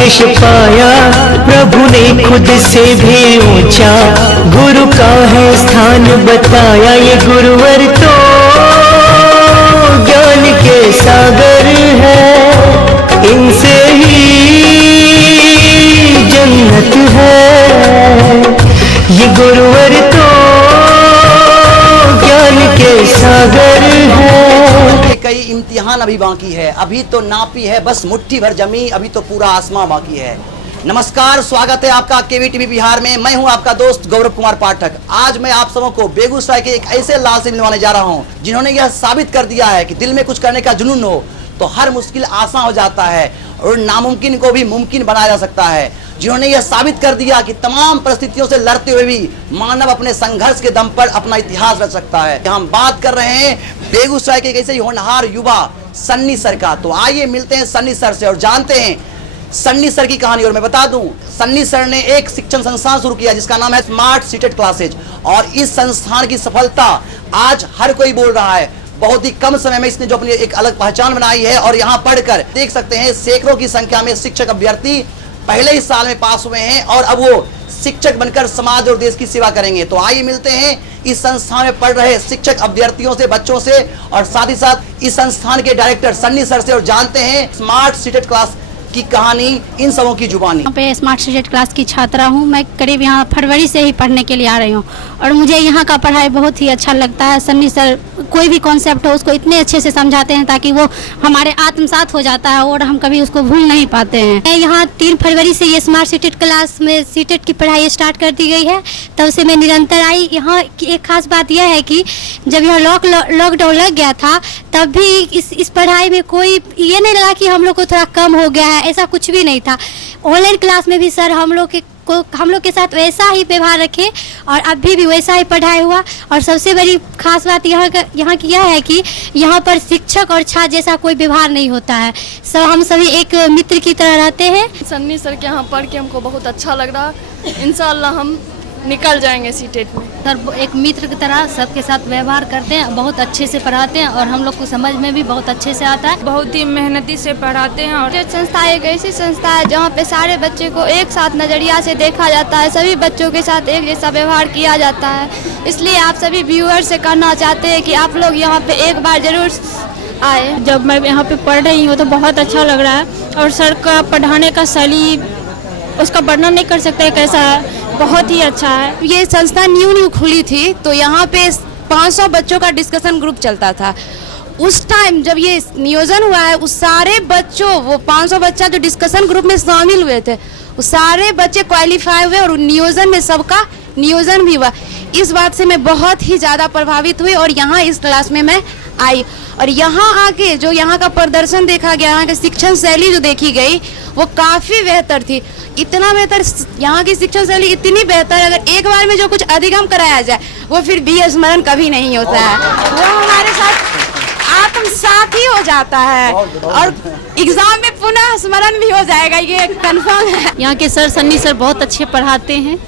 आशीष पाया, प्रभु ने खुद से भी ऊंचा गुरु का है स्थान बताया। ये गुरुवर तो ज्ञान के सागर है, इनसे ही जन्नत है। ये गुरुवर तो ज्ञान के सागर है। कई इम्तिहान अभी बाकी है, अभी तो नापी है बस मुट्ठी भर जमी, अभी तो पूरा आसमां बाकी है। नमस्कार, स्वागत है आपका केवीटीवी बिहार में। मैं हूं आपका दोस्त गौरव कुमार पाठक। आज मैं आप सबों को बेगूसराय के एक ऐसे लाल से मिलवाने जा रहा हूं जिन्होंने यह साबित कर दिया है कि दिल में कुछ करने का जुनून हो तो हर मुश्किल आसान हो जाता है और नामुमकिन को भी मुमकिन बनाया जा सकता है। जिन्होंने यह साबित कर दिया कि तमाम परिस्थितियों से लड़ते हुए भी मानव अपने संघर्ष के दम पर अपना इतिहास रच सकता है। हम बात कर रहे हैं बेगूसराय के एक ऐसे होनहार युवा सन्नी सर का। तो आइए मिलते हैं सन्नी सर से और जानते हैं सन्नी सर की कहानी। और मैं बता दूं, सन्नी सर ने एक शिक्षण संस्थान शुरू किया जिसका नाम है स्मार्ट सीटेड क्लासेज, और इस संस्थान की सफलता आज हर कोई बोल रहा है। बहुत ही कम समय में इसने जो अपनी एक अलग पहचान बनाई है और यहाँ पढ़कर देख सकते हैं सैकड़ों की संख्या में शिक्षक अभ्यर्थी पहले ही साल में पास हुए हैं और अब वो शिक्षक बनकर समाज और देश की सेवा करेंगे। तो आइए मिलते हैं इस संस्थान में पढ़ रहे शिक्षक अभ्यर्थियों से, बच्चों से, और साथ ही साथ इस संस्थान के डायरेक्टर सन्नी सर से, और जानते हैं स्मार्ट सीटेड क्लास की कहानी इन सबों की जुबानी। यहाँ पे स्मार्ट सीटेड क्लास की छात्रा हूँ। मैं करीब यहाँ फरवरी से ही पढ़ने के लिए आ रही हूँ और मुझे यहाँ का पढ़ाई बहुत ही अच्छा लगता है। सन्नी सर कोई भी कॉन्सेप्ट हो उसको इतने अच्छे से समझाते हैं ताकि वो हमारे आत्मसात हो जाता है और हम कभी उसको भूल नहीं पाते हैं। मैं यहाँ 3 फरवरी से ये स्मार्ट सीटेड क्लास में सीटेड की पढ़ाई स्टार्ट कर दी गई है, तब से मैं निरंतर आई। यहाँ की एक खास बात यह है कि जब यहाँ लॉकडाउन लग गया था तब भी इस पढ़ाई में कोई ये नहीं लगा कि हम लोग को थोड़ा कम हो गया है, ऐसा कुछ भी नहीं था। ऑनलाइन क्लास में भी सर हम लोग के साथ वैसा ही व्यवहार रखे और अभी भी वैसा ही पढ़ाई हुआ। और सबसे बड़ी खास बात यहाँ की यह है कि यहाँ पर शिक्षक और छात्र जैसा कोई व्यवहार नहीं होता है। हम सभी एक मित्र की तरह रहते हैं। सन्नी सर के यहाँ पढ़ के हमको बहुत अच्छा लग रहा। इंशाल्लाह हम निकल जाएंगे सीटेट में। सर एक मित्र की तरह सबके साथ व्यवहार करते हैं, बहुत अच्छे से पढ़ाते हैं और हम लोग को समझ में भी बहुत अच्छे से आता है। बहुत ही मेहनती से पढ़ाते हैं। और संस्था एक ऐसी संस्था है जहाँ पे सारे बच्चे को एक साथ नज़रिया से देखा जाता है, सभी बच्चों के साथ एक जैसा व्यवहार किया जाता है। इसलिए आप सभी व्यूअर से कहना चाहते हैं कि आप लोग यहाँ पे एक बार जरूर आए। जब मैं यहाँ पे पढ़ रही हूँ तो बहुत अच्छा लग रहा है और सर का पढ़ाने का शैली उसका वर्णन नहीं कर सकते कैसा है, बहुत ही अच्छा है। ये संस्था न्यू खुली थी तो यहाँ पे 500 बच्चों का डिस्कशन ग्रुप चलता था। उस टाइम जब ये नियोजन हुआ है उस सारे बच्चों, वो 500 बच्चा जो डिस्कशन ग्रुप में शामिल हुए थे, वो सारे बच्चे क्वालिफाई हुए और नियोजन में सबका नियोजन भी हुआ। इस बात से मैं बहुत ही ज़्यादा प्रभावित हुई और यहाँ इस क्लास में मैं आई और यहाँ आके जो यहाँ का प्रदर्शन देखा गया, यहाँ की शिक्षण शैली जो देखी गई वो काफ़ी बेहतर थी। इतना बेहतर, यहाँ की शिक्षण शैली इतनी बेहतर, अगर एक बार में जो कुछ अधिगम कराया जाए वो फिर भी स्मरण कभी नहीं होता है, वो हमारे साथ आत्मसात ही हो जाता है और एग्जाम में पुनः स्मरण भी हो जाएगा, ये कंफर्म है। यहाँ के सर सन्नी सर बहुत अच्छे पढ़ाते हैं,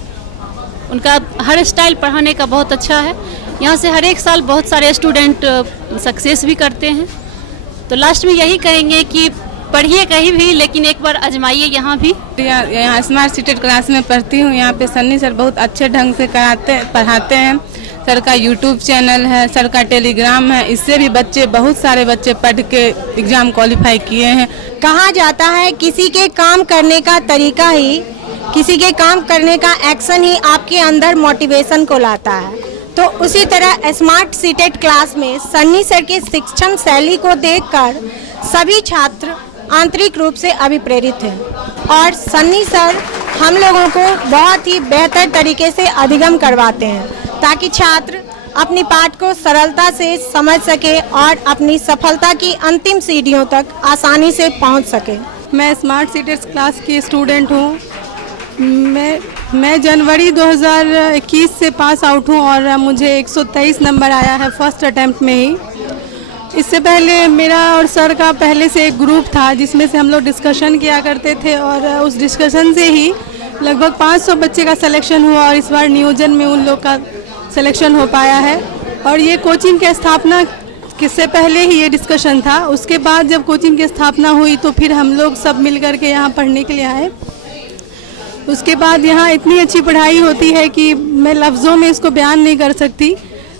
उनका हर स्टाइल पढ़ाने का बहुत अच्छा है। यहाँ से हर एक साल बहुत सारे स्टूडेंट सक्सेस भी करते हैं। तो लास्ट में यही कहेंगे कि पढ़िए कहीं भी लेकिन एक बार आजमाइए यहाँ भी। यहाँ स्मार्ट सीटेड क्लास में पढ़ती हूँ। यहाँ पे सन्नी सर बहुत अच्छे ढंग से पढ़ाते हैं। सर का यूट्यूब चैनल है, सर का टेलीग्राम है, इससे भी बहुत सारे बच्चे पढ़ के एग्ज़ाम क्वालिफाई किए हैं। कहा जाता है किसी के काम करने का तरीका ही, किसी के काम करने का एक्शन ही आपके अंदर मोटिवेशन को लाता है। तो उसी तरह स्मार्ट सीटेड क्लास में सन्नी सर के शिक्षण शैली को देखकर सभी छात्र आंतरिक रूप से अभिप्रेरित हैं और सन्नी सर हम लोगों को बहुत ही बेहतर तरीके से अधिगम करवाते हैं ताकि छात्र अपनी पाठ को सरलता से समझ सके और अपनी सफलता की अंतिम सीढ़ियों तक आसानी से पहुंच सके। मैं स्मार्ट सीटेड क्लास की स्टूडेंट हूँ। मैं जनवरी 2021 से पास आउट हूँ और मुझे 123 नंबर आया है फर्स्ट अटेम्प्ट में ही। इससे पहले मेरा और सर का पहले से एक ग्रुप था जिसमें से हम लोग डिस्कशन किया करते थे और उस डिस्कशन से ही लगभग 500 बच्चे का सिलेक्शन हुआ और इस बार नियोजन में उन लोग का सिलेक्शन हो पाया है। और ये कोचिंग की स्थापना किससे पहले ही ये डिस्कशन था। उसके बाद जब कोचिंग की स्थापना हुई तो फिर हम लोग सब मिल कर के यहाँ पढ़ने के लिए आए। उसके बाद यहाँ इतनी अच्छी पढ़ाई होती है कि मैं लफ्ज़ों में इसको बयान नहीं कर सकती।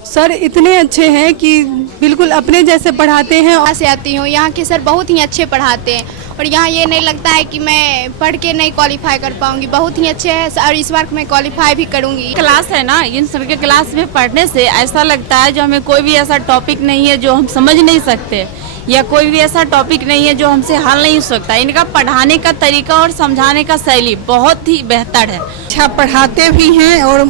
सर इतने अच्छे हैं कि बिल्कुल अपने जैसे पढ़ाते हैं। यहाँ से आती हूँ, यहाँ के सर बहुत ही अच्छे पढ़ाते हैं और यहाँ ये नहीं लगता है कि मैं पढ़ के नहीं क्वालिफाई कर पाऊँगी। बहुत ही अच्छे हैं और इस बार मैं क्वालिफाई भी करूँगी। क्लास है ना, इन सर के क्लास में पढ़ने से ऐसा लगता है जो हमें कोई भी ऐसा टॉपिक नहीं है जो हम समझ नहीं सकते, या कोई भी ऐसा टॉपिक नहीं है जो हमसे हल नहीं हो सकता। इनका पढ़ाने का तरीका और समझाने का शैली बहुत ही बेहतर है। अच्छा पढ़ाते भी हैं और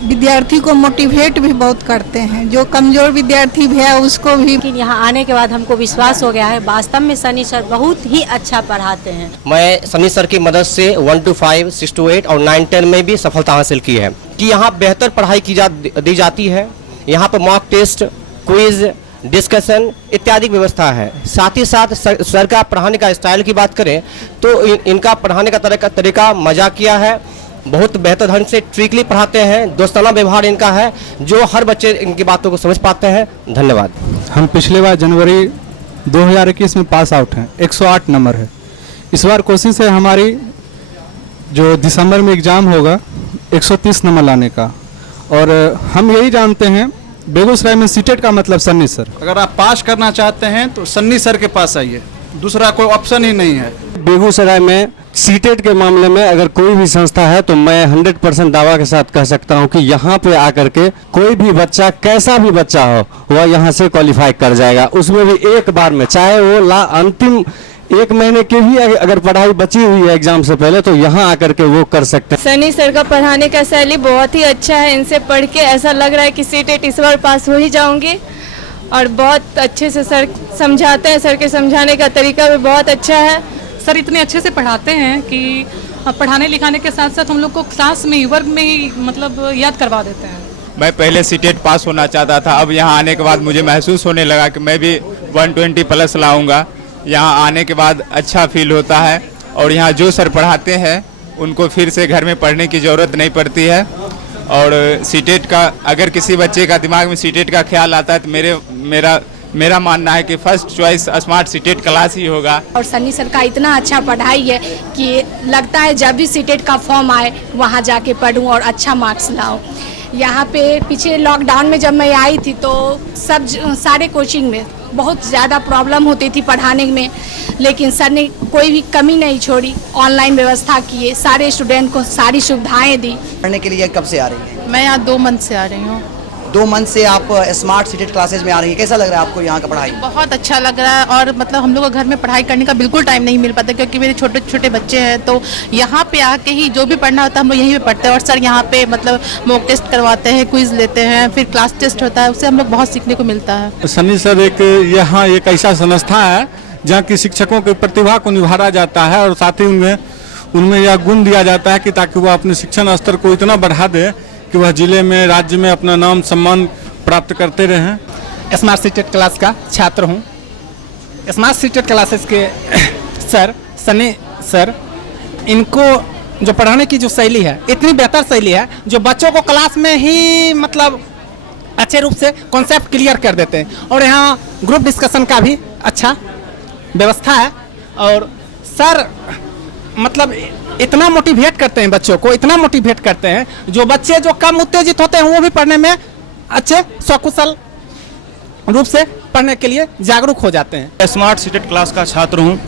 विद्यार्थी को मोटिवेट भी बहुत करते हैं। जो कमज़ोर विद्यार्थी भी है उसको भी। लेकिन यहाँ आने के बाद हमको विश्वास हो गया है, वास्तव में सनी सर बहुत ही अच्छा पढ़ाते हैं। मैं सनी सर की मदद से 1 to 5, 6 to 8 और 9, 10 में भी सफलता हासिल की है कि यहाँ बेहतर पढ़ाई दी जाती है। यहाँ पर मॉक टेस्ट, क्विज, डिस्कशन इत्यादि व्यवस्था है। साथ ही साथ सर का पढ़ाने का स्टाइल की बात करें तो इनका पढ़ाने का तरीका मजाकिया है। बहुत बेहतर ढंग से ट्रिकली पढ़ाते हैं। दोस्ताना व्यवहार इनका है जो हर बच्चे इनकी बातों को समझ पाते हैं। धन्यवाद। हम पिछले बार जनवरी 2021 में पास आउट हैं, 108 नंबर है। इस बार कोशिश है हमारी जो दिसंबर में एग्ज़ाम होगा 130 नंबर लाने का। और हम यही जानते हैं बेगूसराय में सीटेट का मतलब सन्नी सर। अगर आप पास करना चाहते हैं तो सन्नी सर के पास आइए, दूसरा कोई ऑप्शन ही नहीं है। बेगूसराय में सीटेट के मामले में अगर कोई भी संस्था है तो मैं 100% दावा के साथ कह सकता हूं कि यहाँ पे आकर के कोई भी बच्चा, कैसा भी बच्चा हो, वह यहाँ से क्वालिफाई कर जाएगा। उसमें भी एक बार में, चाहे वो अंतिम 1 महीने की भी अगर पढ़ाई बची हुई है एग्जाम से पहले, तो यहाँ आकर के वो कर सकते हैं। सनी सर का पढ़ाने का शैली बहुत ही अच्छा है। इनसे पढ़ के ऐसा लग रहा है कि सीटेट इस बार पास हो ही जाऊंगी। और बहुत अच्छे से सर समझाते हैं, सर के समझाने का तरीका भी बहुत अच्छा है। सर इतने अच्छे से पढ़ाते हैं कि पढ़ाने लिखाने के साथ साथ हम लोग को क्लास में ही, वर्ग में ही मतलब याद करवा देते हैं। मैं पहले सीटेट पास होना चाहता था, अब यहाँ आने के बाद मुझे महसूस होने लगा कि मैं भी 120 प्लस लाऊंगा। यहाँ आने के बाद अच्छा फील होता है और यहाँ जो सर पढ़ाते हैं उनको फिर से घर में पढ़ने की ज़रूरत नहीं पड़ती है। और सीटेट का अगर किसी बच्चे का दिमाग में सीटेट का ख्याल आता है तो मेरा मानना है कि first choice smart CTET class ही होगा। और सन्नी सर का इतना अच्छा पढ़ाई है कि लगता है जब भी सीटेट का फॉर्म आए वहाँ जाके पढूं और अच्छा मार्क्स लाऊं। यहाँ पे पीछे लॉकडाउन में जब मैं आई थी तो सारे कोचिंग में बहुत ज़्यादा प्रॉब्लम होती थी पढ़ाने में, लेकिन सर ने कोई भी कमी नहीं छोड़ी। ऑनलाइन व्यवस्था किए, सारे स्टूडेंट को सारी सुविधाएं दी। पढ़ने के लिए कब से आ रही हैं? मैं यहाँ 2 मंथ से आ रही हूँ। 2 मंथ से आप स्मार्ट सीटेट क्लासेज में आ रही हैं। कैसा लग रहा है आपको यहाँ का पढ़ाई? बहुत अच्छा लग रहा है। और मतलब हम लोग को घर में पढ़ाई करने का बिल्कुल टाइम नहीं मिल पाता क्योंकि मेरे छोटे छोटे बच्चे हैं। तो यहाँ पे आके ही जो भी पढ़ना होता है हम लोग यहीं पे पढ़ते हैं। और सर यहाँ पे मतलब मॉक टेस्ट करवाते हैं, क्विज लेते हैं, फिर क्लास टेस्ट होता है, उससे हम लोग बहुत सीखने को मिलता है। सनी सर यहाँ एक ऐसा संस्था है जहाँ की शिक्षकों की प्रतिभा को निभाया जाता है और साथ ही उनमें यह गुण दिया जाता है कि ताकि वह अपने शिक्षण स्तर को इतना बढ़ा दे कि वह जिले में, राज्य में अपना नाम सम्मान प्राप्त करते रहें। स्मार्ट सीटेट क्लास का छात्र हूँ। स्मार्ट सीटेट क्लासेस के सर सनी सर, इनको जो पढ़ाने की जो शैली है इतनी बेहतर शैली है जो बच्चों को क्लास में ही मतलब अच्छे रूप से कॉन्सेप्ट क्लियर कर देते हैं। और यहाँ ग्रुप डिस्कशन का भी अच्छा व्यवस्था है। और सर मतलब इतना मोटिवेट करते हैं बच्चों को, इतना मोटिवेट करते हैं जो बच्चे जो कम उत्तेजित होते हैं वो भी पढ़ने में अच्छे सकुशल रूप से पढ़ने के लिए जागरूक हो जाते हैं। स्मार्ट सीटेट क्लास का छात्र हूँ।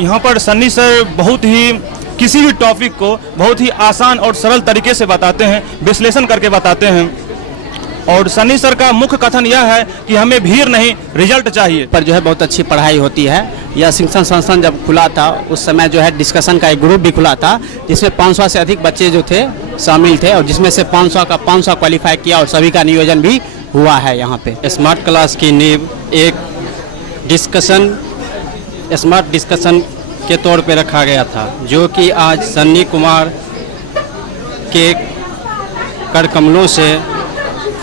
यहाँ पर सन्नी सर बहुत ही किसी भी टॉपिक को बहुत ही आसान और सरल तरीके से बताते हैं, विश्लेषण करके बताते हैं। और सन्नी सर का मुख्य कथन यह है कि हमें भीड़ नहीं, रिजल्ट चाहिए। पर जो है बहुत अच्छी पढ़ाई होती है। यह शिक्षण संस्थान जब खुला था उस समय जो है डिस्कशन का एक ग्रुप भी खुला था जिसमें 500 से अधिक बच्चे जो थे शामिल थे और जिसमें से 500 क्वालिफाई किया और सभी का नियोजन भी हुआ है यहाँ पे। स्मार्ट क्लास की नींव एक स्मार्ट डिस्कशन के तौर पे रखा गया था जो कि आज सन्नी कुमार के कर कमलों से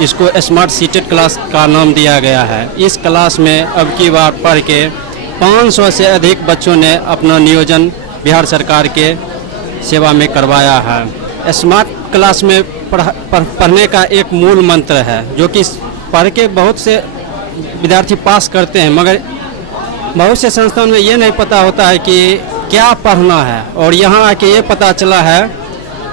इसको स्मार्ट सीटेट क्लास का नाम दिया गया है। इस क्लास में अब की बार पढ़ के 500 से अधिक बच्चों ने अपना नियोजन बिहार सरकार के सेवा में करवाया है। स्मार्ट क्लास में पढ़ने का एक मूल मंत्र है जो कि पढ़ के बहुत से विद्यार्थी पास करते हैं, मगर बहुत से संस्थान में ये नहीं पता होता है कि क्या पढ़ना है। और यहाँ आके ये पता चला है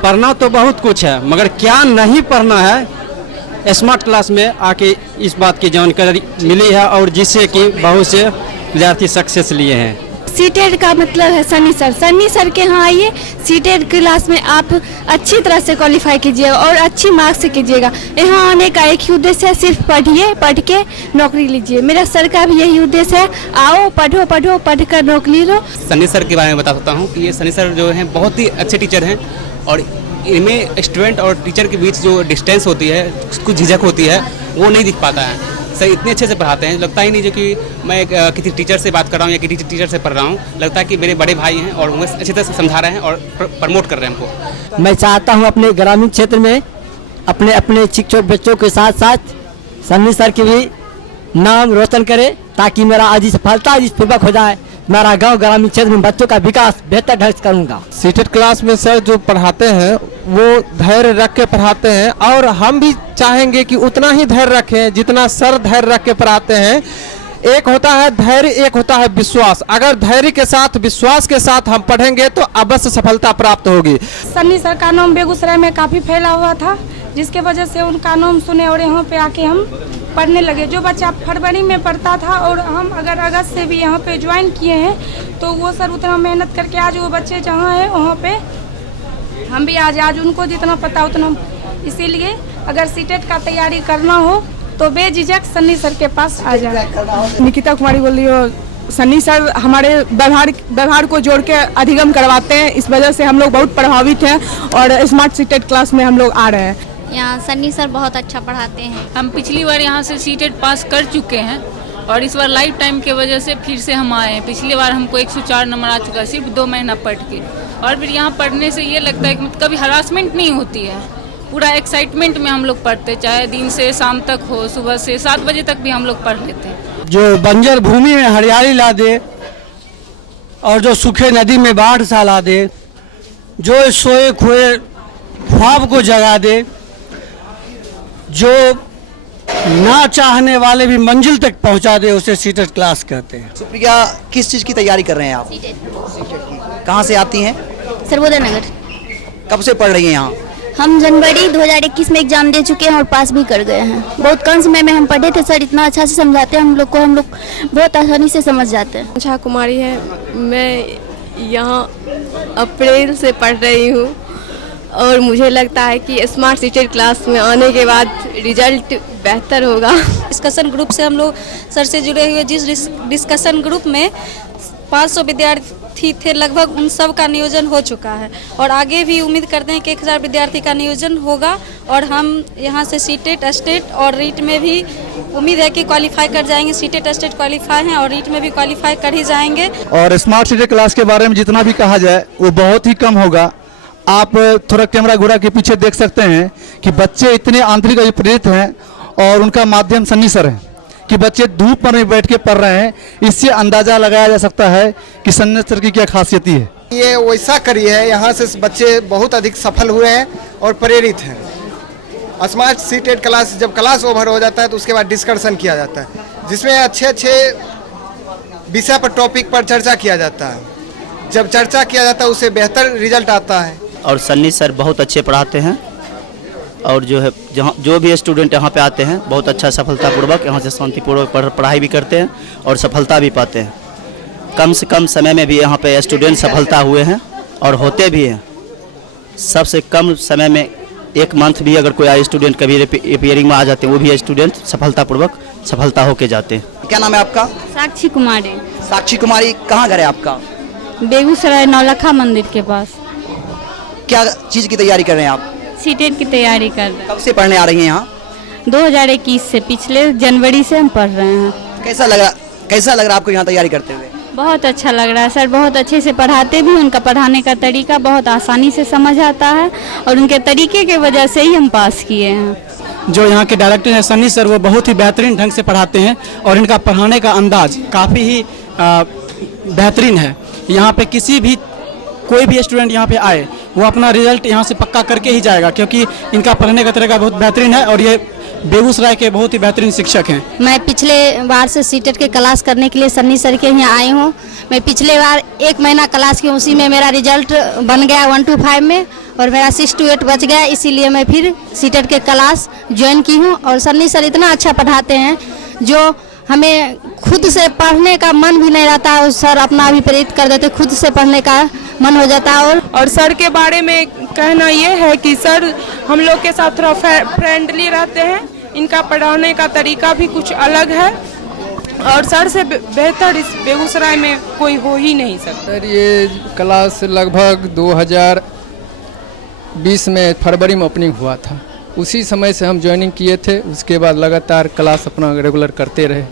पढ़ना तो बहुत कुछ है, मगर क्या नहीं पढ़ना है स्मार्ट क्लास में आके इस बात की जानकारी मिली है, और जिससे कि बहुत से विद्यार्थी सक्सेस लिए हैं। सीटेट का मतलब है सन्नी सर के यहाँ आइए। सीटेट क्लास में आप अच्छी तरह से क्वालिफाई कीजिएगा और अच्छी मार्क्स से कीजिएगा। यहाँ आने का एक ही उद्देश्य है, सिर्फ पढ़िए, पढ़ के नौकरी लीजिए। मेरा सर का भी यही उद्देश्य है, आओ पढ़ो, पढ़ कर नौकरी लो। सन्नी सर के बारे में बता सकता हूँ कि ये सन्नी सर जो हैं बहुत ही अच्छे टीचर हैं, और इनमें स्टूडेंट और टीचर के बीच जो डिस्टेंस होती है, कुछ झिझक होती है, वो नहीं दिख पाता है। सर इतने अच्छे से पढ़ाते हैं, लगता ही नहीं जो कि मैं किसी टीचर से बात कर रहा हूँ या किसी टीचर से पढ़ रहा हूँ। लगता है कि मेरे बड़े भाई हैं और वो अच्छी तरह से समझा रहे हैं और प्रमोट कर रहे हैं हमको। मैं चाहता हूँ अपने ग्रामीण क्षेत्र में अपने शिक्षक बच्चों के साथ साथ सन्नी सर के भी नाम रोशन करे, ताकि मेरा आज सफलता पूर्वक हो जाए। मेरा गांव ग्रामीण क्षेत्र में बच्चों का विकास बेहतर ढंग से करूँगा। सीटेट क्लास में सर जो पढ़ाते हैं वो धैर्य रख के पढ़ाते हैं, और हम भी चाहेंगे कि उतना ही धैर्य रखें जितना सर धैर्य रख के पढ़ाते हैं। एक होता है धैर्य, एक होता है विश्वास। अगर धैर्य के साथ, विश्वास के साथ हम पढ़ेंगे तो अवश्य सफलता प्राप्त होगी। सन्नी सर का नाम बेगूसराय में काफ़ी फैला हुआ था, जिसके वजह से उनका नाम सुने और यहाँ पे आके हम पढ़ने लगे। जो बच्चा फरवरी में पढ़ता था और हम अगर अगस्त से भी यहाँ पे ज्वाइन किए हैं, तो वो सर उतना मेहनत करके आज वो बच्चे जहाँ हैं वहाँ पे हम भी आज उनको जितना पता उतना। इसीलिए अगर सीटेट का तैयारी करना हो तो बेझिझक सन्नी सर के पास आ जाए। निकिता कुमारी बोल रही हो। सन्नी सर हमारे व्यवहार को जोड़ के अधिगम करवाते हैं, इस वजह से हम लोग बहुत प्रभावित हैं और स्मार्ट सीटेट क्लास में हम लोग आ रहे हैं। यहाँ सन्नी सर बहुत अच्छा पढ़ाते हैं। हम पिछली बार यहाँ से सीटेट पास कर चुके हैं और इस बार लाइफ टाइम के वजह से फिर से हम आए हैं। पिछली बार हमको 104 नंबर आ चुका है सिर्फ 2 महीना पढ़ के, और फिर यहाँ पढ़ने से ये लगता है कि कभी हरासमेंट नहीं होती है। पूरा एक्साइटमेंट में हम लोग पढ़ते, चाहे दिन से शाम तक हो, सुबह से 7 बजे तक भी हम लोग पढ़ लेते हैं। जो बंजर भूमि में हरियाली ला दे और जो सूखे नदी में बाढ़ सा ला दे, जो सोए खोए ख्वाब को जगा दे, जो ना चाहने वाले भी मंजिल तक पहुंचा दे, उसे सीटेट क्लास कहते हैं। सुप्रिया, किस चीज़ की तैयारी कर रहे हैं आप? सीटेट की। कहाँ से आती हैं? सर्वोदय नगर। कब से पढ़ रही हैं यहाँ? हम जनवरी 2021 में एग्जाम दे चुके हैं और पास भी कर गए हैं। बहुत कम समय में हम पढ़े थे, सर इतना अच्छा से समझाते हैं हम लोग बहुत आसानी से समझ जाते हैं। अच्छा कुमारी है, मैं यहाँ अप्रैल से पढ़ रही हूँ और मुझे लगता है कि स्मार्ट सीटेट क्लास में आने के बाद रिजल्ट बेहतर होगा। डिस्कशन ग्रुप से हम लोग सर से जुड़े हुए, जिस डिस्कशन ग्रुप में 500 विद्यार्थी थे लगभग, उन सब का नियोजन हो चुका है और आगे भी उम्मीद करते हैं कि 1000 विद्यार्थी का नियोजन होगा और हम यहाँ से सीटेट, स्टेट और रीट में भी उम्मीद है कि क्वालिफाई कर जाएंगे। सीटेट, स्टेट क्वालिफाई हैं और रीट में भी क्वालिफाई कर ही जाएंगे। और स्मार्ट सीटेट क्लास के बारे में जितना भी कहा जाए वो बहुत ही कम होगा। आप थोड़ा कैमरा घुरा के पीछे देख सकते हैं कि बच्चे इतने आंतरिक प्रेरित हैं और उनका माध्यम सन्नी सर है कि बच्चे धूप पर में बैठ के पढ़ रहे हैं। इससे अंदाजा लगाया जा सकता है कि सन्नी सर की क्या खासियत है। ये वैसा करी है, यहाँ से बच्चे बहुत अधिक सफल हुए हैं और प्रेरित हैं। स्मार्ट सीटेट क्लास, जब क्लास ओवर हो जाता है तो उसके बाद डिस्कशन किया जाता है, जिसमें अच्छे विषय पर, टॉपिक पर चर्चा किया जाता है। जब चर्चा किया जाता है उससे बेहतर रिजल्ट आता है। और सन्नी सर बहुत अच्छे पढ़ाते हैं और जो है जो भी स्टूडेंट यहाँ पे आते हैं बहुत अच्छा सफलतापूर्वक यहाँ से शांतिपूर्वक पढ़ाई भी करते हैं और सफलता भी पाते हैं। कम से कम समय में भी यहाँ पे स्टूडेंट सफलता हुए हैं और होते भी हैं। सबसे कम समय में 1 मंथ भी अगर कोई स्टूडेंट कभी रिपेयरिंग में आ जाते हैं, वो भी स्टूडेंट सफलतापूर्वक सफलता होके जाते हैं। क्या नाम है आपका? साक्षी कुमारी। साक्षी कुमारी, कहाँ घर है आपका? बेगूसराय नौलखा मंदिर के पास। क्या चीज़ की तैयारी कर रहे हैं आप? सीटेट की तैयारी कर रहे हैं। कब से पढ़ने आ रही हैं यहाँ? 2021 से, पिछले जनवरी से हम पढ़ रहे हैं। कैसा लग रहा आपको यहाँ तैयारी करते हुए? बहुत अच्छा लग रहा है सर, बहुत अच्छे से पढ़ाते भी। उनका पढ़ाने का तरीका बहुत आसानी से समझ आता है और उनके तरीके के वजह से ही हम पास किए हैं। जो यहाँ के डायरेक्टर हैं सन्नी सर, वो बहुत ही बेहतरीन ढंग से पढ़ाते हैं और इनका पढ़ाने का अंदाज काफ़ी ही बेहतरीन है। यहाँ पे कोई भी स्टूडेंट यहाँ पे आए वो अपना रिजल्ट यहाँ से पक्का करके ही जाएगा, क्योंकि इनका पढ़ने का तरीका बहुत बेहतरीन है और ये बेगूसराय के बहुत ही बेहतरीन शिक्षक हैं। मैं पिछले बार से सीटेट के क्लास करने के लिए सन्नी सर के यहाँ आई हूँ। मैं पिछले बार 1 महीना क्लास की, उसी में मेरा रिजल्ट बन गया 1 to 5 में और मेरा 6 to 8 बच गया, इसीलिए मैं फिर सीटेट के क्लास ज्वाइन की हूँ। और सन्नी सर इतना अच्छा पढ़ाते हैं जो हमें खुद से पढ़ने का मन भी नहीं रहता है, सर अपना भी प्रेरित कर देते, खुद से पढ़ने का मन हो जाता है। और सर के बारे में कहना ये है कि सर हम लोग के साथ थोड़ा फ्रेंडली रहते हैं, इनका पढ़ाने का तरीका भी कुछ अलग है और सर से बेहतर इस बेगूसराय में कोई हो ही नहीं सकता। सर ये क्लास लगभग 2020 में फरवरी में ओपनिंग हुआ था, उसी समय से हम ज्वाइनिंग किए थे। उसके बाद लगातार क्लास अपना रेगुलर करते रहे।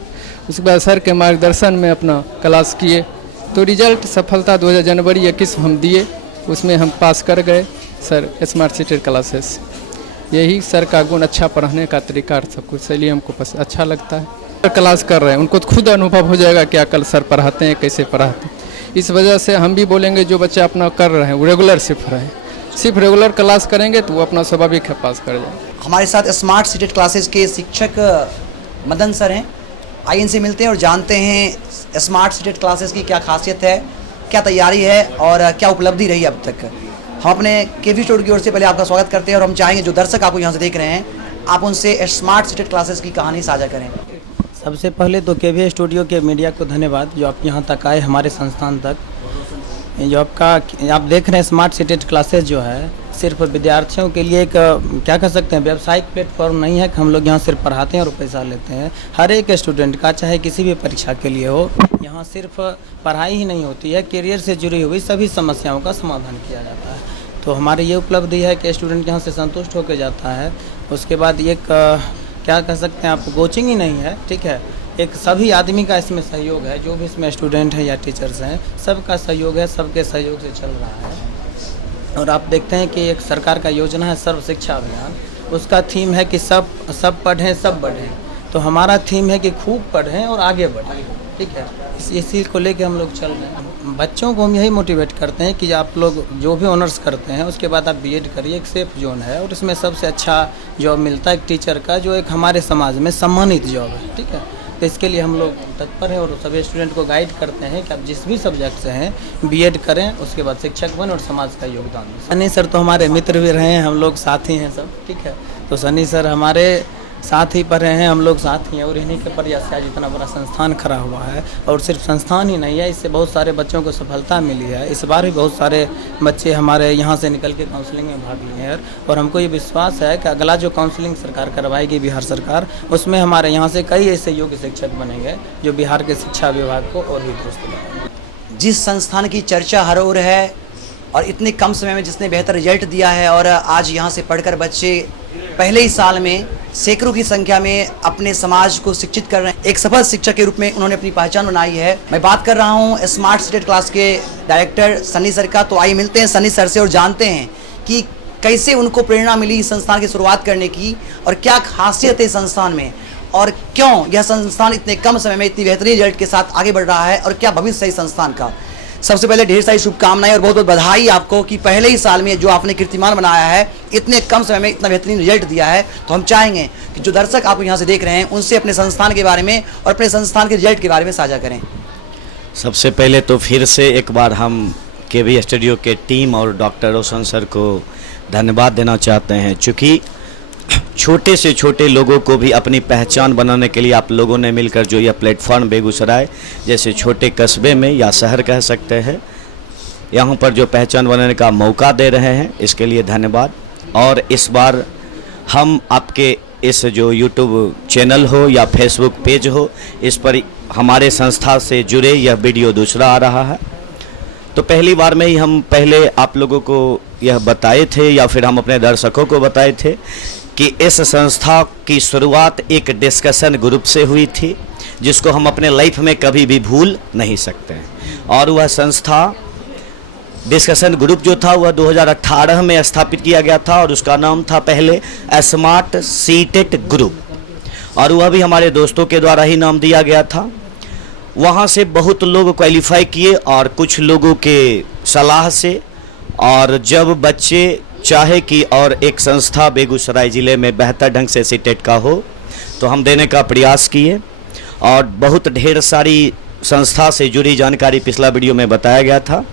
उसके बाद सर के मार्गदर्शन में अपना क्लास किए तो रिजल्ट सफलता 2000 जनवरी 21 हम दिए, उसमें हम पास कर गए सर स्मार्ट सीटेट क्लासेस। यही सर का गुण, अच्छा पढ़ाने का तरीका सब कुछ, इसलिए हमको अच्छा लगता है। क्लास कर रहे हैं उनको खुद अनुभव हो जाएगा क्या कल सर पढ़ाते हैं, कैसे पढ़ाते हैं। इस वजह से हम भी बोलेंगे जो बच्चे अपना कर रहे हैं वो रेगुलर सिर्फ रहे, सिर्फ रेगुलर क्लास करेंगे तो वो अपना स्वाभाविक है पास कर जाएंगे। हमारे साथ स्मार्ट सीटेट क्लासेस के शिक्षक मदन सर हैं। आइए इनसे मिलते हैं और जानते हैं स्मार्ट सीटेट क्लासेस की क्या खासियत है, क्या तैयारी है और क्या उपलब्धि रही अब तक। हम अपने केवी स्टूडियो की ओर से पहले आपका स्वागत करते हैं और हम चाहेंगे जो दर्शक आपको यहाँ से देख रहे हैं आप उनसे स्मार्ट सीटेट क्लासेस की कहानी साझा करें। सबसे पहले तो केवी स्टूडियो के मीडिया को धन्यवाद जो आप यहाँ तक आए, हमारे संस्थान तक। जो आप देख रहे हैं स्मार्ट सीटेट क्लासेस जो है सिर्फ विद्यार्थियों के लिए एक क्या कह सकते हैं व्यावसायिक प्लेटफॉर्म नहीं है कि हम लोग यहाँ सिर्फ पढ़ाते हैं और पैसा लेते हैं। हर एक स्टूडेंट का चाहे किसी भी परीक्षा के लिए हो, यहाँ सिर्फ पढ़ाई ही नहीं होती है, करियर से जुड़ी हुई सभी समस्याओं का समाधान किया जाता है। तो हमारी ये उपलब्धि है कि स्टूडेंट यहाँ से संतुष्ट होकर जाता है। उसके बाद एक क्या कह सकते हैं आप, कोचिंग ही नहीं है, ठीक है, एक सभी आदमी का इसमें सहयोग है, जो भी इसमें स्टूडेंट है या टीचर्स हैं सबका सहयोग है, सबके सहयोग से चल रहा है। और आप देखते हैं कि एक सरकार का योजना है सर्व शिक्षा अभियान, उसका थीम है कि सब पढ़ें सब बढ़ें। तो हमारा थीम है कि खूब पढ़ें और आगे बढ़ें, ठीक है, इसी को लेके हम लोग चल रहे हैं। बच्चों को हम यही मोटिवेट करते हैं कि आप लोग जो भी ऑनर्स करते हैं उसके बाद आप बीएड करिए, एक सेफ जोन है और इसमें सबसे अच्छा जॉब मिलता है एक टीचर का, जो एक हमारे समाज में सम्मानित जॉब है, ठीक है। तो इसके लिए हम लोग तत्पर हैं और सभी स्टूडेंट को गाइड करते हैं कि आप जिस भी सब्जेक्ट से हैं बीएड करें, उसके बाद शिक्षक बने और समाज का योगदान दें। सनी सर तो हमारे मित्र भी रहे हैं, हम लोग साथी हैं सब, ठीक है। तो सनी सर हमारे साथ ही पढ़े हैं, हम लोग साथ ही हैं और इन्हीं के प्रयास से आज इतना बड़ा संस्थान खड़ा हुआ है। और सिर्फ संस्थान ही नहीं है, इससे बहुत सारे बच्चों को सफलता मिली है। इस बार भी बहुत सारे बच्चे हमारे यहाँ से निकल के काउंसलिंग में भाग लिए हैं और हमको ये विश्वास है कि अगला जो काउंसलिंग सरकार करवाएगी बिहार सरकार, उसमें हमारे यहाँ से कई ऐसे योग्य शिक्षक बनेंगे जो बिहार के शिक्षा विभाग को और भी दुरुस्त बनाएंगे। जिस संस्थान की चर्चा हर ओर है और इतने कम समय में जिसने बेहतर रिजल्ट दिया है और आज यहाँ से पढ़कर बच्चे पहले ही साल में सैकड़ों की संख्या में अपने समाज को शिक्षित कर रहे हैं, एक सफल शिक्षक के रूप में उन्होंने अपनी पहचान बनाई है। मैं बात कर रहा हूँ स्मार्ट सीटेट क्लास के डायरेक्टर सन्नी सर का। तो आइए मिलते हैं सन्नी सर से और जानते हैं कि कैसे उनको प्रेरणा मिली इस संस्थान की शुरुआत करने की और क्या खासियत है इस संस्थान में और क्यों यह संस्थान इतने कम समय में इतनी बेहतरीन रिजल्ट के साथ आगे बढ़ रहा है और क्या भविष्य है इस संस्थान का। सबसे पहले ढेर सारी शुभकामनाएं और बहुत बहुत बधाई आपको कि पहले ही साल में जो आपने कीर्तिमान बनाया है, इतने कम समय में इतना बेहतरीन रिजल्ट दिया है। तो हम चाहेंगे कि जो दर्शक आपको यहाँ से देख रहे हैं उनसे अपने संस्थान के बारे में और अपने संस्थान के रिजल्ट के बारे में साझा करें। सबसे पहले तो फिर से एक बार हम केवी स्टूडियो के टीम और डॉक्टर रोशन सर को धन्यवाद देना चाहते हैं, चूँकि छोटे से छोटे लोगों को भी अपनी पहचान बनाने के लिए आप लोगों ने मिलकर जो यह प्लेटफॉर्म बेगूसराय जैसे छोटे कस्बे में या शहर कह सकते हैं, यहाँ पर जो पहचान बनाने का मौका दे रहे हैं, इसके लिए धन्यवाद। और इस बार हम आपके इस जो यूट्यूब चैनल हो या फेसबुक पेज हो, इस पर हमारे संस्था से जुड़े यह वीडियो दूसरा आ रहा है। तो पहली बार में ही हम पहले आप लोगों को यह बताए थे या फिर हम अपने दर्शकों को बताए थे कि इस संस्था की शुरुआत एक डिस्कशन ग्रुप से हुई थी, जिसको हम अपने लाइफ में कभी भी भूल नहीं सकते हैं। और वह संस्था डिस्कशन ग्रुप जो था वह 2018 में स्थापित किया गया था और उसका नाम था पहले स्मार्ट सीटेट ग्रुप, और वह भी हमारे दोस्तों के द्वारा ही नाम दिया गया था। वहाँ से बहुत लोग क्वालिफाई किए और कुछ लोगों के सलाह से, और जब बच्चे चाहे कि और एक संस्था बेगूसराय ज़िले में बेहतर ढंग से सीटेट का हो, तो हम देने का प्रयास किए और बहुत ढेर सारी संस्था से जुड़ी जानकारी पिछला वीडियो में बताया गया था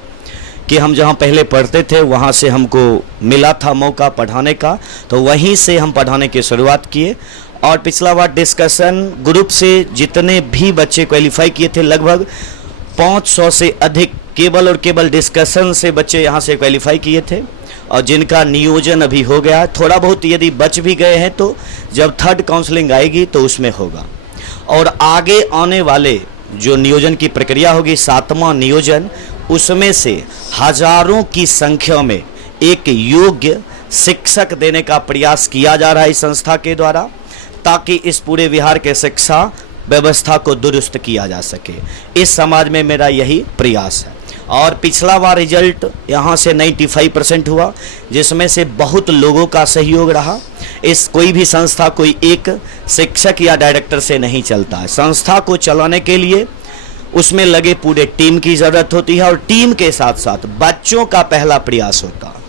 कि हम जहां पहले पढ़ते थे वहां से हमको मिला था मौका पढ़ाने का, तो वहीं से हम पढ़ाने की शुरुआत किए। और पिछला बार डिस्कशन ग्रुप से जितने भी बच्चे क्वालिफाई किए थे, लगभग 500 से अधिक केवल और केवल डिस्कशन से बच्चे यहाँ से क्वालिफाई किए थे, और जिनका नियोजन अभी हो गया। थोड़ा बहुत यदि बच भी गए हैं तो जब थर्ड काउंसलिंग आएगी तो उसमें होगा। और आगे आने वाले जो नियोजन की प्रक्रिया होगी, 7वां नियोजन, उसमें से हजारों की संख्या में एक योग्य शिक्षक देने का प्रयास किया जा रहा है इस संस्था के द्वारा, ताकि इस पूरे बिहार के शिक्षा व्यवस्था को दुरुस्त किया जा सके। इस समाज में मेरा यही प्रयास है। और पिछला बार रिजल्ट यहाँ से 95% हुआ, जिसमें से बहुत लोगों का सहयोग रहा। इस कोई भी संस्था कोई एक शिक्षक या डायरेक्टर से नहीं चलता है। संस्था को चलाने के लिए उसमें लगे पूरे टीम की ज़रूरत होती है, और टीम के साथ साथ बच्चों का पहला प्रयास होता है।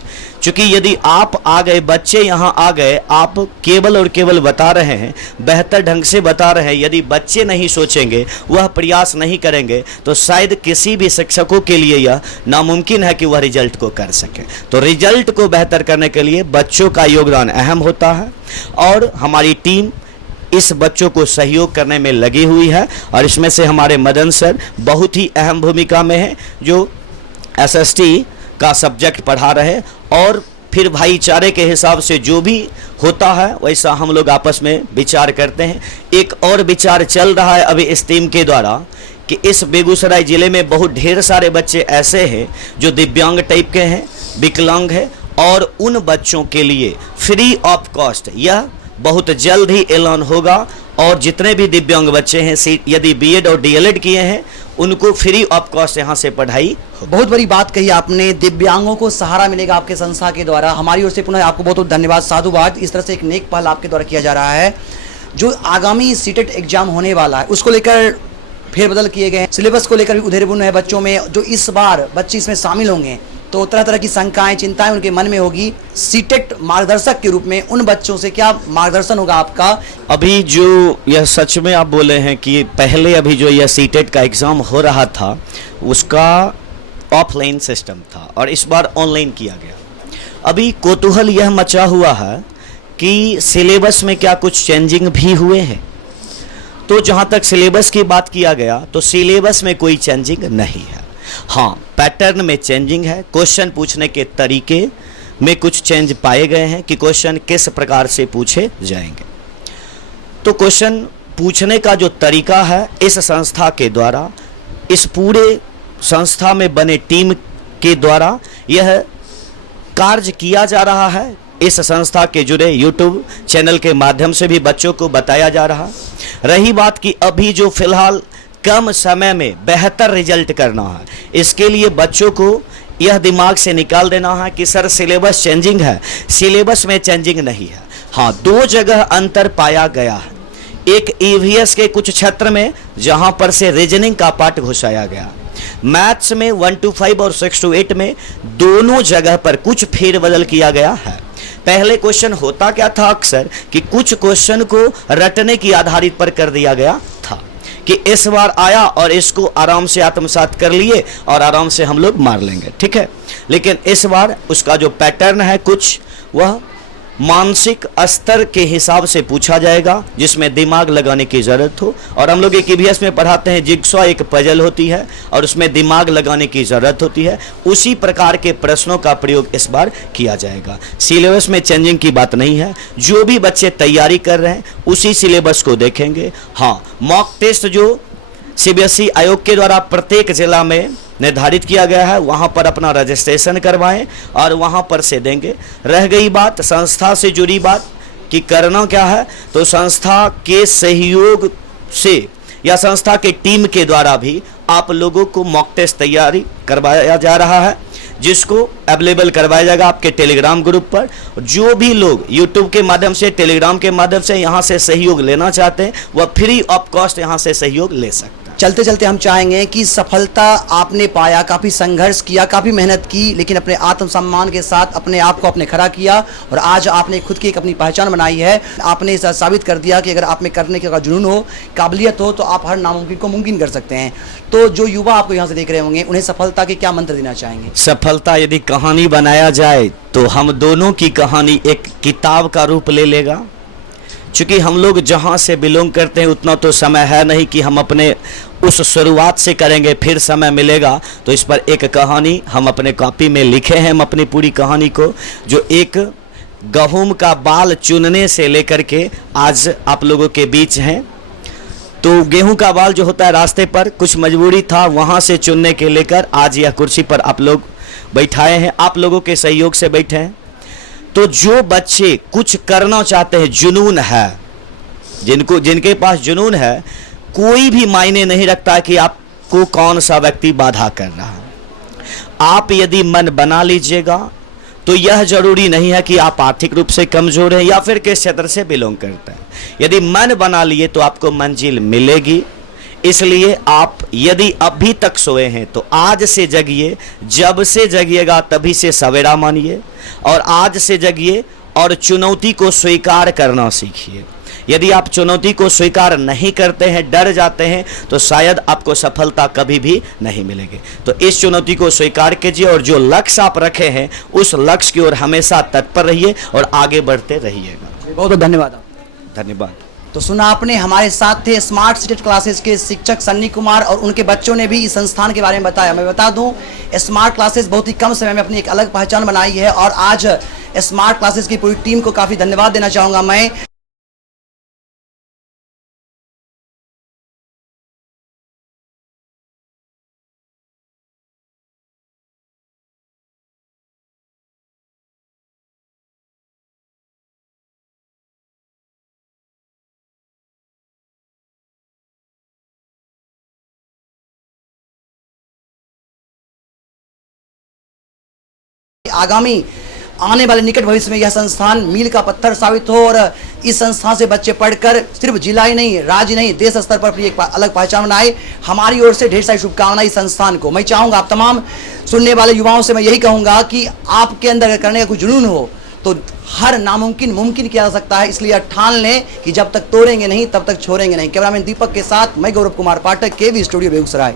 क्योंकि यदि आप आ गए, बच्चे यहाँ आ गए, आप केवल और केवल बता रहे हैं, बेहतर ढंग से बता रहे हैं, यदि बच्चे नहीं सोचेंगे, वह प्रयास नहीं करेंगे, तो शायद किसी भी शिक्षकों के लिए यह नामुमकिन है कि वह रिजल्ट को कर सके। तो रिजल्ट को बेहतर करने के लिए बच्चों का योगदान अहम होता है, और हमारी टीम इस बच्चों को सहयोग करने में लगी हुई है। और इसमें से हमारे मदन सर बहुत ही अहम भूमिका में हैं, जो SST का सब्जेक्ट पढ़ा रहे, और फिर भाईचारे के हिसाब से जो भी होता है वैसा हम लोग आपस में विचार करते हैं। एक और विचार चल रहा है अभी इस टीम के द्वारा कि इस बेगूसराय ज़िले में बहुत ढेर सारे बच्चे ऐसे हैं जो दिव्यांग टाइप के हैं, विकलांग हैं, और उन बच्चों के लिए फ्री ऑफ कॉस्ट यह बहुत जल्द ही ऐलान होगा। और जितने भी दिव्यांग बच्चे हैं, यदि BEd और DLEd किए हैं, उनको फ्री ऑफ कॉस्ट यहाँ से पढ़ाई। बहुत बड़ी बात कही आपने, दिव्यांगों को सहारा मिलेगा आपके संस्था के द्वारा। हमारी ओर से पुनः आपको बहुत बहुत धन्यवाद, साधुवाद। इस तरह से एक नेक पहल आपके द्वारा किया जा रहा है। जो आगामी सीटेट एग्जाम होने वाला है उसको लेकर फेरबदल किए गए हैं, सिलेबस को लेकर भी उधेड़बुन है बच्चों में। जो इस बार बच्चे इसमें शामिल होंगे तो तरह तरह की शंकाएं, चिंताएं उनके मन में होगी। सीटेट मार्गदर्शक के रूप में उन बच्चों से क्या मार्गदर्शन होगा आपका? अभी जो यह सच में आप बोले हैं कि पहले अभी जो यह सीटेट का एग्ज़ाम हो रहा था उसका ऑफलाइन सिस्टम था, और इस बार ऑनलाइन किया गया। अभी कौतूहल यह मचा हुआ है कि सिलेबस में क्या कुछ चेंजिंग भी हुए हैं। तो जहाँ तक सिलेबस की बात किया गया तो सिलेबस में कोई चेंजिंग नहीं है। हाँ, पैटर्न में चेंजिंग है, क्वेश्चन पूछने के तरीके में कुछ चेंज पाए गए हैं कि क्वेश्चन किस प्रकार से पूछे जाएंगे। तो क्वेश्चन पूछने का जो तरीका है इस संस्था के द्वारा, इस पूरे संस्था में बने टीम के द्वारा यह कार्य किया जा रहा है। इस संस्था के जुड़े YouTube चैनल के माध्यम से भी बच्चों को बताया जा रहा। रही बात कि अभी जो फिलहाल कम समय में बेहतर रिजल्ट करना है, इसके लिए बच्चों को यह दिमाग से निकाल देना है कि सर सिलेबस चेंजिंग है। सिलेबस में चेंजिंग नहीं है। हाँ, 2 जगह अंतर पाया गया है। एक EVS के कुछ क्षेत्र में जहां पर से रीजनिंग का पार्ट घुसाया गया, मैथ्स में 1 to 5 और 6 to 8 में दोनों जगह पर कुछ फेरबदल किया गया है। पहले क्वेश्चन होता क्या था अक्सर कि कुछ क्वेश्चन को रटने की आधारित पर कर दिया गया था कि इस बार आया और इसको आराम से आत्मसात कर लिए और आराम से हम लोग मार लेंगे, ठीक है। लेकिन इस बार उसका जो पैटर्न है कुछ वह मानसिक स्तर के हिसाब से पूछा जाएगा, जिसमें दिमाग लगाने की ज़रूरत हो। और हम लोग एक EVS में पढ़ाते हैं जिग्सॉ एक पजल होती है और उसमें दिमाग लगाने की ज़रूरत होती है। उसी प्रकार के प्रश्नों का प्रयोग इस बार किया जाएगा। सिलेबस में चेंजिंग की बात नहीं है। जो भी बच्चे तैयारी कर रहे हैं उसी सिलेबस को देखेंगे। हाँ, मॉक टेस्ट जो CBSE आयोग के द्वारा प्रत्येक जिला में निर्धारित किया गया है वहां पर अपना रजिस्ट्रेशन करवाएं और वहां पर से देंगे। रह गई बात संस्था से जुड़ी बात कि करना क्या है, तो संस्था के सहयोग से या संस्था के टीम के द्वारा भी आप लोगों को मॉक टेस्ट तैयारी करवाया जा रहा है, जिसको अवेलेबल करवाया जाएगा आपके टेलीग्राम ग्रुप पर। जो भी लोग यूट्यूब के माध्यम से, टेलीग्राम के माध्यम से यहाँ से सहयोग लेना चाहते हैं वह फ्री ऑफ कॉस्ट यहाँ से सहयोग ले सकते हैं। चलते चलते हम चाहेंगे कि सफलता आपने पाया, काफ़ी संघर्ष किया, काफ़ी मेहनत की, लेकिन अपने आत्मसम्मान के साथ अपने आप को आपने खड़ा किया और आज आपने खुद की एक अपनी पहचान बनाई है। आपने इसे साबित कर दिया कि अगर आप में करने का जुनून हो, काबिलियत हो, तो आप हर नामुमकिन को मुमकिन कर सकते हैं। तो जो युवा आपको यहाँ से देख रहे होंगे, उन्हें सफलता के क्या मंत्र देना चाहेंगे? सफलता यदि कहानी बनाया जाए तो हम दोनों की कहानी एक किताब का रूप ले लेगा। चूँकि हम लोग जहाँ से बिलोंग करते हैं उतना तो समय है नहीं कि हम अपने उस शुरुआत से करेंगे फिर समय मिलेगा, तो इस पर एक कहानी हम अपने कॉपी में लिखे हैं, हम अपनी पूरी कहानी को, जो एक गेहूं का बाल चुनने से लेकर के आज आप लोगों के बीच हैं। तो गेहूं का बाल जो होता है रास्ते पर कुछ मजबूरी था, वहाँ से चुनने के लेकर आज यह कुर्सी पर आप लोग बैठाए हैं, आप लोगों के सहयोग से बैठे हैं। तो जो बच्चे कुछ करना चाहते हैं, जुनून है, जिनके पास जुनून है, कोई भी मायने नहीं रखता कि आपको कौन सा व्यक्ति बाधा कर रहा है। आप यदि मन बना लीजिएगा तो यह जरूरी नहीं है कि आप आर्थिक रूप से कमजोर हैं या फिर किस क्षेत्र से बिलोंग करते हैं। यदि मन बना लिए तो आपको मंजिल मिलेगी। इसलिए आप यदि अभी तक सोए हैं तो आज से जगिए, जब से जगिएगा तभी से सवेरा मानिए, और आज से जगिए और चुनौती को स्वीकार करना सीखिए। यदि आप चुनौती को स्वीकार नहीं करते हैं, डर जाते हैं, तो शायद आपको सफलता कभी भी नहीं मिलेगी। तो इस चुनौती को स्वीकार कीजिए और जो लक्ष्य आप रखे हैं उस लक्ष्य की ओर हमेशा तत्पर रहिए और आगे बढ़ते रहिएगा। बहुत बहुत धन्यवाद। धन्यवाद। तो सुना आपने, हमारे साथ थे स्मार्ट सिटी क्लासेस के शिक्षक सन्नी कुमार और उनके बच्चों ने भी इस संस्थान के बारे में बताया। मैं बता दूं, स्मार्ट क्लासेस बहुत ही कम समय में अपनी एक अलग पहचान बनाई है और आज स्मार्ट क्लासेस की पूरी टीम को काफ़ी धन्यवाद देना चाहूँगा मैं। आगामी आने वाले निकट भविष्य में यह संस्थान मील का पत्थर साबित हो और इस संस्थान से बच्चे पढ़कर सिर्फ जिला ही नहीं, राज्य नहीं, देश स्तर पर अपनी एक अलग पहचान बनाए। हमारी ओर से ढेर सारी शुभकामनाएं इस संस्थान को। मैं चाहूँगा आप तमाम सुनने वाले युवाओं से मैं यही कहूँगा कि आपके अंदर अगर करने का कोई जुनून हो तो हर नामुमकिन मुमकिन किया जा सकता है। इसलिए ठान लें कि जब तक तोड़ेंगे नहीं तब तक छोड़ेंगे नहीं। कैमरामैन दीपक के साथ मैं गौरव कुमार पाठक, केवी स्टूडियो बेगूसराय।